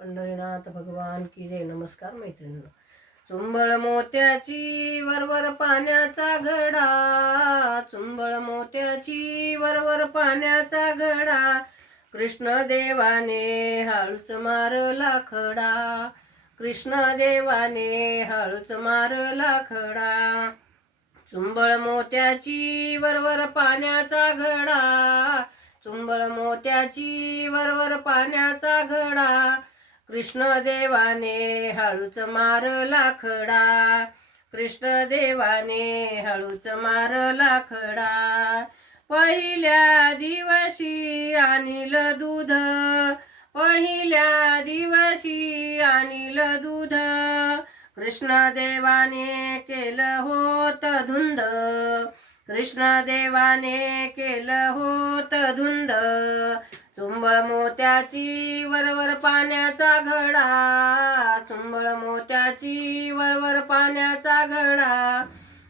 पंढरीनाथ भगवान की जय. नमस्कार मैत्रिणींनो. चुंबळ मोत्याची वरवर पाण्याचा घडा, चुंबळ मोत्याची वरवर पाण्याचा घडा, कृष्ण देवाने हळूच मारला खडा, कृष्ण देवाने हळूच मारला खडा. चुंबळ मोत्याची वरवर पाण्याचा घडा, चुंबळ मोत्याची वरवर पाण्याचा घडा, कृष्ण देवाने हळूच मारला खडा, कृष्ण देवाने हळूच मारला खडा. पहिल्या दिवशी आणील दूध, पहिल्या दिवशी आणील दूध, कृष्ण देवाने केलं होत धुंद, कृष्ण देवाने केलं होत धुंद. चुंबळ मोत्याची वरवर पाण्याचा घडा, चुंबळ मोत्याची वरवर पाण्याचा घडा,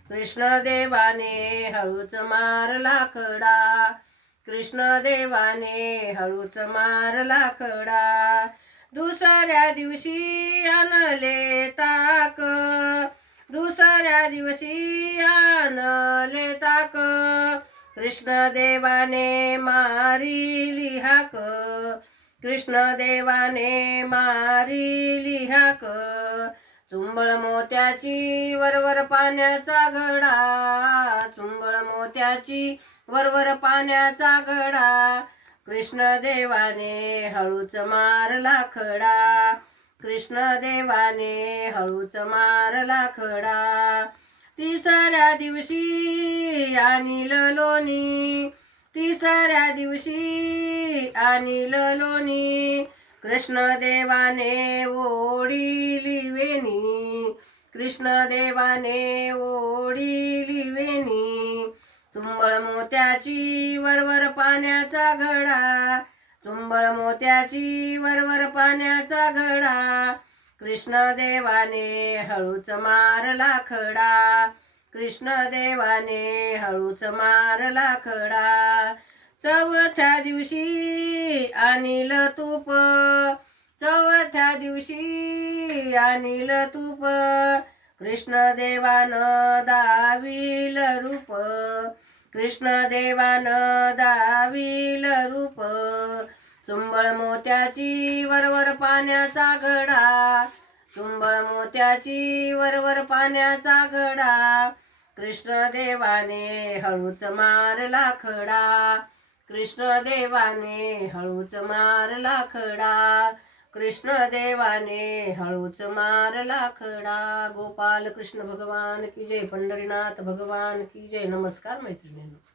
कृष्ण देवाने हळूच मारला खडा, कृष्ण देवाने हळूच मारला खडा. दुसऱ्या दिवशी आणले ताक, दुसऱ्या दिवशी आणले ताक, कृष्ण देवाने मारिली हाक, कृष्ण देवाने मारिली हाक. चुंबळ मोत्याची वरवर पाण्याचा घडा, चुंबळ मोत्याची वरवर पाण्याचा घडा, कृष्ण देवाने हळूच मारला खडा, कृष्ण देवाने हळूच मारला खडा. तिसऱ्या दिवशी आणील लोणी, तिसऱ्या दिवशी आणील लोणी, कृष्ण देवाने ओढिली वेणी, कृष्ण देवाने ओढिली वेणी. चुंबळ मोत्याची वरवर पाण्याचा घडा, चुंबळ मोत्याची वरवर पाण्याचा घडा, कृष्ण देवाने हळूच मारला खडा, कृष्ण देवाने हळूच मारला खडा. चौथ्या दिवशी आणील तूप, चौथ्या दिवशी आणील तूप, कृष्ण देवान दाविल रूप, कृष्ण देवान दाविल रूप. चुंबळ मोत्याची वरवर पाण्याचा घडा, चुंबळ मोत्याची वरवर पाण्याचा घडा, कृष्ण देवाने हळूच मारला खडा, कृष्ण देवाने हळूच मारला खडा, कृष्ण देवाने हळूच मारला खडा. गोपाल कृष्ण भगवान की जय. पंढरीनाथ भगवान की जय. नमस्कार मैत्रिणींनो.